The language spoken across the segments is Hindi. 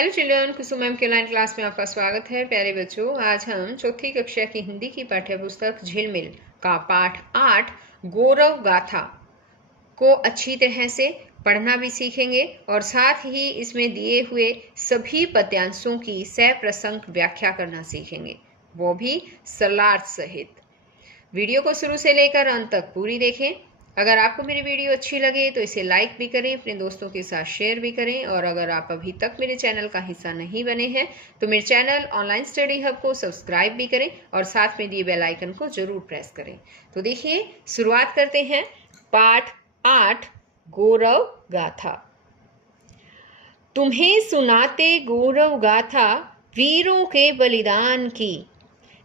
हेलो चिल्ड्रन, कुसुम मैम के ऑनलाइन क्लास में आपका स्वागत है। प्यारे बच्चों, आज हम चौथी कक्षा की हिंदी की पाठ्य पुस्तक झिलमिल का पाठ 8 गौरव गाथा को अच्छी तरह से पढ़ना भी सीखेंगे और साथ ही इसमें दिए हुए सभी पद्यांशों की सप्रसंग व्याख्या करना सीखेंगे, वो भी सरलार्थ सहित। वीडियो को शुरू से लेकर अंत तक पूरी देखें। अगर आपको मेरी वीडियो अच्छी लगे तो इसे लाइक भी करें, अपने दोस्तों के साथ शेयर भी करें। और अगर आप अभी तक मेरे चैनल का हिस्सा नहीं बने हैं तो मेरे चैनल ऑनलाइन स्टडी हब को सब्सक्राइब भी करें और साथ में दिए बेल आइकन को जरूर प्रेस करें। तो देखिए, शुरुआत करते हैं। पाठ 8 गौरव गाथा। तुम्हें सुनाते गौरव गाथा वीरों के बलिदान की,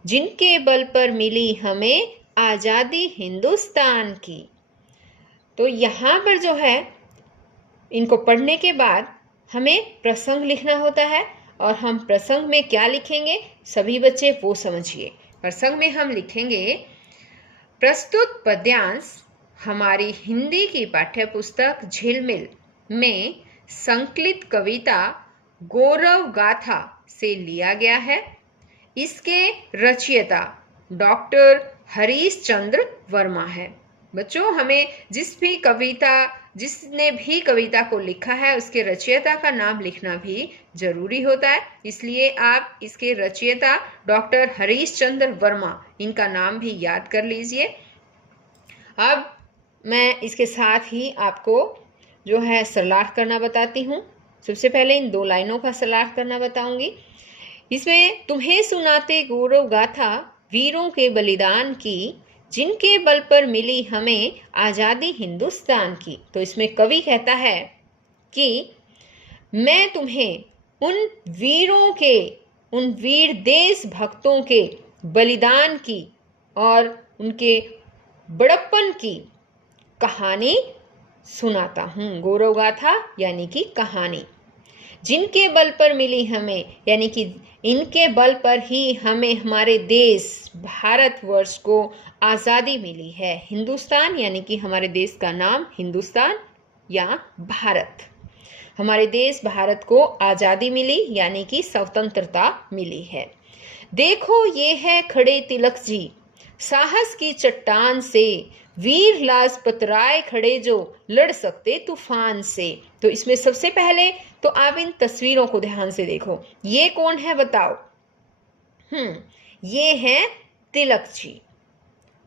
जिनके बल पर मिली हमें आज़ादी हिंदुस्तान की। तो यहाँ पर जो है, इनको पढ़ने के बाद हमें प्रसंग लिखना होता है और हम प्रसंग में क्या लिखेंगे सभी बच्चे वो समझिए। प्रसंग में हम लिखेंगे, प्रस्तुत पद्यांश हमारी हिंदी की पाठ्य पुस्तक झिलमिल में संकलित कविता गौरव गाथा से लिया गया है। इसके रचयिता डॉक्टर हरीश चंद्र वर्मा है। बच्चों, हमें जिसने भी कविता को लिखा है उसके रचयिता का नाम लिखना भी जरूरी होता है, इसलिए आप इसके रचयिता डॉक्टर हरीश चंद्र वर्मा, इनका नाम भी याद कर लीजिए। अब मैं इसके साथ ही आपको जो है सरलार्थ करना बताती हूँ। सबसे पहले इन 2 लाइनों का सरलार्थ करना बताऊंगी। इसमें तुम्हें सुनाते गौरव गाथा वीरों के बलिदान की, जिनके बल पर मिली हमें आज़ादी हिंदुस्तान की। तो इसमें कवि कहता है कि मैं तुम्हें उन वीरों के, उन वीर देश भक्तों के बलिदान की और उनके बड़प्पन की कहानी सुनाता हूँ। गौरव गाथा यानी कि कहानी। जिनके बल पर मिली हमें, यानी कि इनके बल पर ही हमें हमारे देश भारतवर्ष को आज़ादी मिली है। हिंदुस्तान यानी कि हमारे देश का नाम हिंदुस्तान या भारत। हमारे देश भारत को आज़ादी मिली यानी कि स्वतंत्रता मिली है। देखो ये है खड़े तिलक जी, साहस की चट्टान से, वीर लाजपत राय खड़े जो लड़ सकते तूफान से। तो इसमें सबसे पहले तो आप इन तस्वीरों को ध्यान से देखो। ये कौन है बताओ? ये है तिलक जी।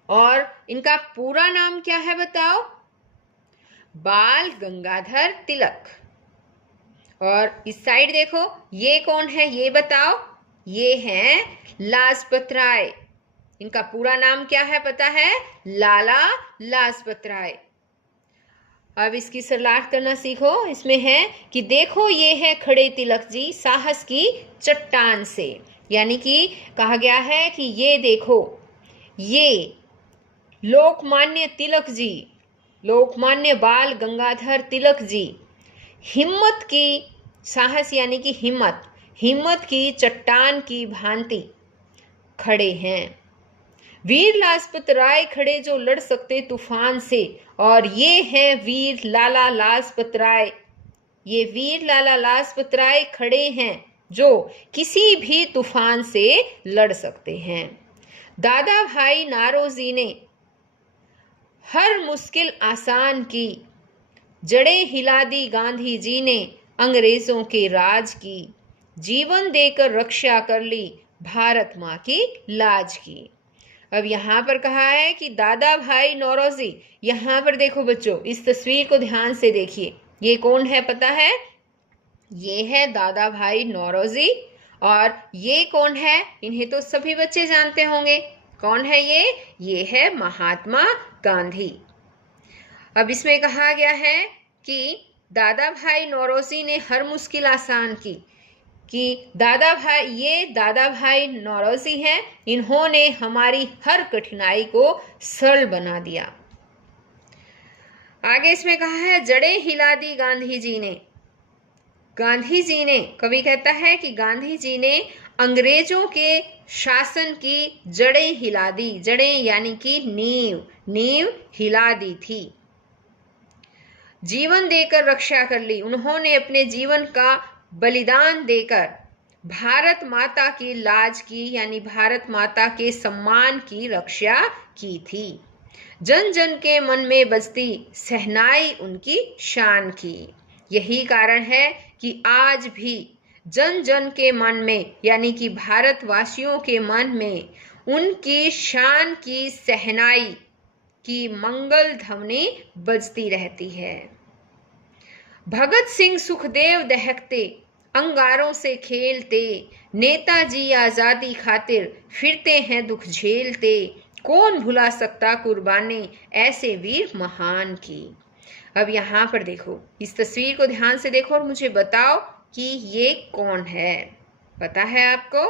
और इनका पूरा नाम क्या है बताओ? बाल गंगाधर तिलक। और इस साइड देखो, ये कौन है ये बताओ? ये है लाजपत राय। इनका पूरा नाम क्या है पता है? लाला लाजपत राय। अब इसकी सरलार्थ करना सीखो। इसमें है कि देखो ये है खड़े तिलक जी, साहस की चट्टान से, यानी कि कहा गया है कि ये देखो, ये लोकमान्य तिलक जी, लोकमान्य बाल गंगाधर तिलक जी हिम्मत की, साहस यानी कि हिम्मत, हिम्मत की चट्टान की भांति खड़े हैं। वीर लाजपत राय खड़े जो लड़ सकते तूफान से। और ये हैं वीर लाला लाजपत राय। ये वीर लाला लाजपत राय खड़े हैं जो किसी भी तूफान से लड़ सकते हैं। दादा भाई नौरोजी ने हर मुश्किल आसान की, जड़ें हिला दी गांधी जी ने अंग्रेजों के राज की, जीवन देकर रक्षा कर ली भारत माँ की लाज की। अब यहाँ पर कहा है कि दादा भाई नौरोजी। यहाँ पर देखो बच्चों, इस तस्वीर को ध्यान से देखिए। ये कौन है पता है? ये है दादा भाई नौरोजी। और ये कौन है? इन्हें तो सभी बच्चे जानते होंगे। कौन है ये? ये है महात्मा गांधी। अब इसमें कहा गया है कि दादा भाई नौरोजी ने हर मुश्किल आसान की, कि दादा भाई नौरोजी हैं, इन्होंने हमारी हर कठिनाई को सरल बना दिया। आगे इसमें कहा है जड़ें हिला दी गांधी जी ने। गांधी जी ने, कवि कहता है कि गांधी जी ने अंग्रेजों के शासन की जड़ें हिला दी। जड़ें यानी कि नींव हिला दी थी। जीवन देकर रक्षा कर ली। उन्होंने अपने जीवन का बलिदान देकर भारत माता की लाज की यानी भारत माता के सम्मान की रक्षा की थी। जन जन के मन में बजती सहनाई उनकी शान की। यही कारण है कि आज भी जन जन के मन में यानी कि भारतवासियों के मन में उनकी शान की सहनाई की मंगल ध्वनि बजती रहती है। भगत सिंह सुखदेव दहकते अंगारों से खेलते, नेताजी आजादी खातिर फिरते हैं दुख झेलते, कौन भुला सकता कुर्बानी ऐसे वीर महान की। अब यहाँ पर देखो, इस तस्वीर को ध्यान से देखो और मुझे बताओ कि ये कौन है। पता है आपको?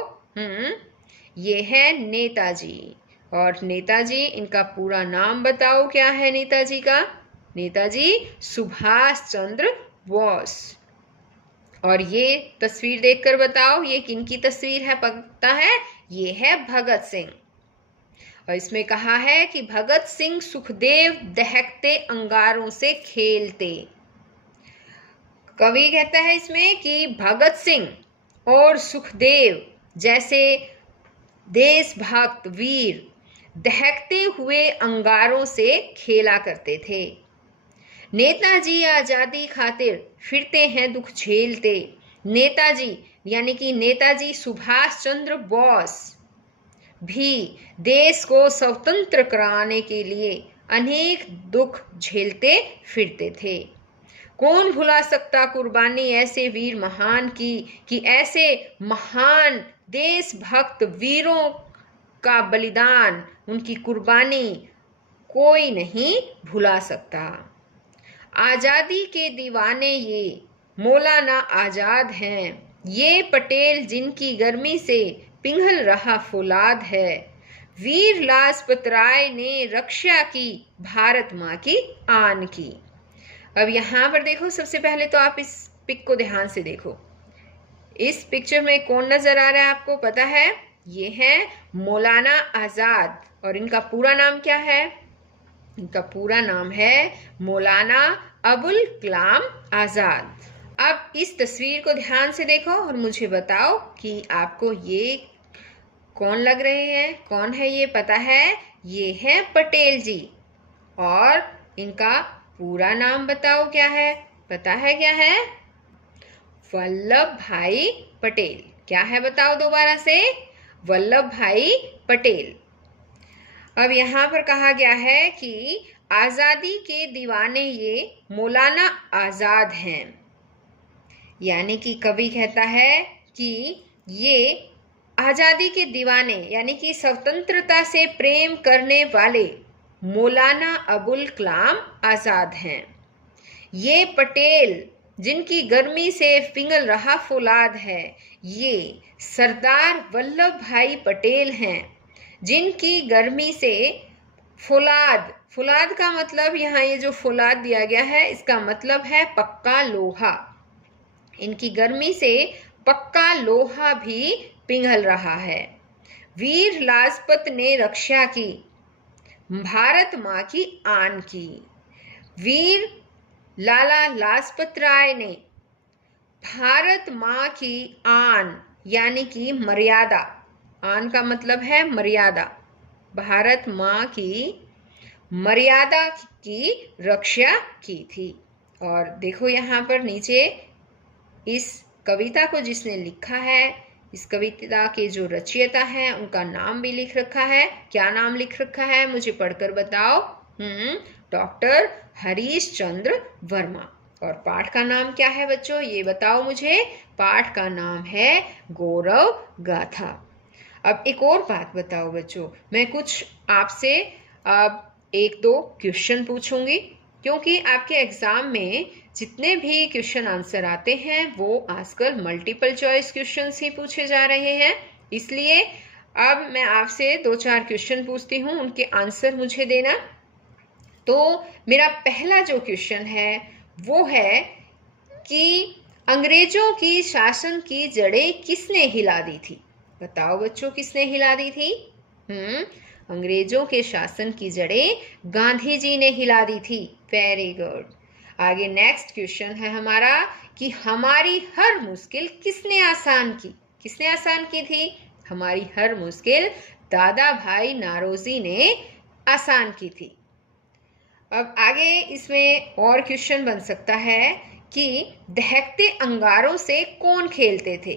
ये है नेताजी। और नेताजी, इनका पूरा नाम बताओ क्या है नेताजी का? नेताजी सुभाष चंद्र बोस। और ये तस्वीर देखकर बताओ ये किनकी तस्वीर है? पता है? ये है भगत सिंह। और इसमें कहा है कि भगत सिंह सुखदेव दहकते अंगारों से खेलते। कवि कहता है इसमें कि भगत सिंह और सुखदेव जैसे देशभक्त वीर दहकते हुए अंगारों से खेला करते थे। नेताजी आजादी खातिर फिरते हैं दुख झेलते। नेताजी यानी कि नेताजी सुभाष चंद्र बोस भी देश को स्वतंत्र कराने के लिए अनेक दुख झेलते फिरते थे। कौन भुला सकता कुर्बानी ऐसे वीर महान की, कि ऐसे महान देशभक्त वीरों का बलिदान, उनकी कुर्बानी कोई नहीं भुला सकता। आजादी के दीवाने ये मौलाना आजाद हैं, ये पटेल जिनकी गर्मी से पिघल रहा फौलाद है। वीर लाजपत राय ने रक्षा की भारत माँ की आन की। अब यहाँ पर देखो, सबसे पहले तो आप इस पिक को ध्यान से देखो। इस पिक्चर में कौन नजर आ रहा है आपको पता है? ये है मौलाना आजाद। और इनका पूरा नाम क्या है? इनका पूरा नाम है मौलाना अबुल कलाम आजाद। अब इस तस्वीर को ध्यान से देखो और मुझे बताओ कि आपको ये कौन लग रहे हैं? कौन है ये पता है? ये है पटेल जी। और इनका पूरा नाम बताओ क्या है? पता है क्या है? वल्लभ भाई पटेल। क्या है बताओ दोबारा से? वल्लभ भाई पटेल। अब यहाँ पर कहा गया है कि आजादी के दीवाने ये मौलाना आजाद हैं। यानी कि कवि कहता है कि ये आजादी के दीवाने यानी कि स्वतंत्रता से प्रेम करने वाले मौलाना अबुल कलाम आजाद हैं। ये पटेल जिनकी गर्मी से पिघल रहा फौलाद है, ये सरदार वल्लभ भाई पटेल हैं, जिनकी गर्मी से फौलाद, फौलाद का मतलब यहाँ ये जो फौलाद दिया गया है इसका मतलब है पक्का लोहा। इनकी गर्मी से पक्का लोहा भी पिघल रहा है। वीर लाजपत ने रक्षा की भारत माँ की आन की। वीर लाला लाजपत राय ने भारत माँ की आन यानी कि मर्यादा, आन का मतलब है मर्यादा, भारत माँ की मर्यादा की रक्षा की थी। और देखो यहाँ पर नीचे इस कविता को जिसने लिखा है, इस कविता के जो रचयिता हैं उनका नाम भी लिख रखा है। क्या नाम लिख रखा है मुझे पढ़कर बताओ? डॉक्टर हरीश चंद्र वर्मा। और पाठ का नाम क्या है बच्चों? ये बताओ मुझे। पाठ का नाम है गौरव गाथा। अब एक और बात बताओ बच्चों, मैं कुछ आपसे अब एक दो क्वेश्चन पूछूंगी, क्योंकि आपके एग्जाम में जितने भी क्वेश्चन आंसर आते हैं वो आजकल मल्टीपल चॉइस क्वेश्चंस ही पूछे जा रहे हैं। इसलिए अब मैं आपसे दो चार क्वेश्चन पूछती हूँ, उनके आंसर मुझे देना। तो मेरा पहला जो क्वेश्चन है वो है कि अंग्रेजों की शासन की जड़ें किसने हिला दी थी? बताओ बच्चों, किसने हिला दी थी? अंग्रेजों के शासन की जड़ें गांधी जी ने हिला दी थी। Very good. आगे नेक्स्ट क्वेश्चन है हमारा कि हमारी हर मुश्किल किसने आसान की? किसने आसान की थी? हमारी हर मुश्किल दादा भाई नारोजी ने आसान की थी। अब आगे इसमें और क्वेश्चन बन सकता है कि दहकते अंगारों से कौन खेलते थे?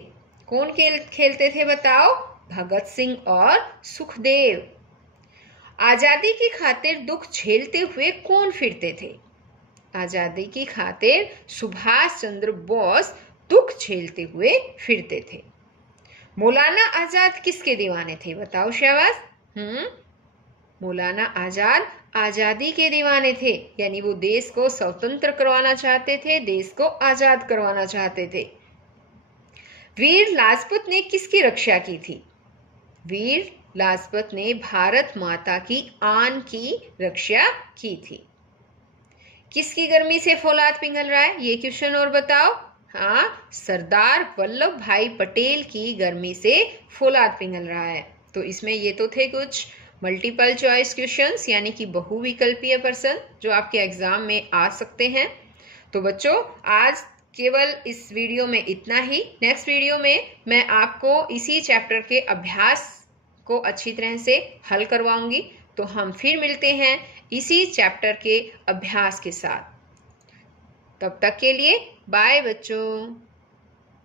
कौन खेलते थे बताओ? भगत सिंह और सुखदेव। आजादी की खातिर दुख झेलते हुए कौन फिरते थे? आजादी की खातिर सुभाष चंद्र बोस दुख झेलते हुए फिरते थे। मौलाना आजाद किसके दीवाने थे बताओ शहबाज? मौलाना आजाद आजादी के दीवाने थे, यानी वो देश को स्वतंत्र करवाना चाहते थे, देश को आजाद करवाना चाहते थे। वीर लाजपत ने किसकी रक्षा की थी? वीर लाजपत ने भारत माता की आन की रक्षा की थी। किसकी गर्मी से फौलाद पिघल रहा है? ये क्वेश्चन और बताओ। हाँ, सरदार वल्लभ भाई पटेल की गर्मी से फौलाद पिघल रहा है। तो इसमें ये तो थे कुछ मल्टीपल चॉइस क्वेश्चंस, यानी कि बहुविकल्पीय प्रश्न जो आपके एग्जाम में आ सकते हैं। तो बच्चों, आज केवल इस वीडियो में इतना ही। नेक्स्ट वीडियो में मैं आपको इसी चैप्टर के अभ्यास को अच्छी तरह से हल करवाऊंगी। तो हम फिर मिलते हैं इसी चैप्टर के अभ्यास के साथ। तब तक के लिए बाय बच्चों।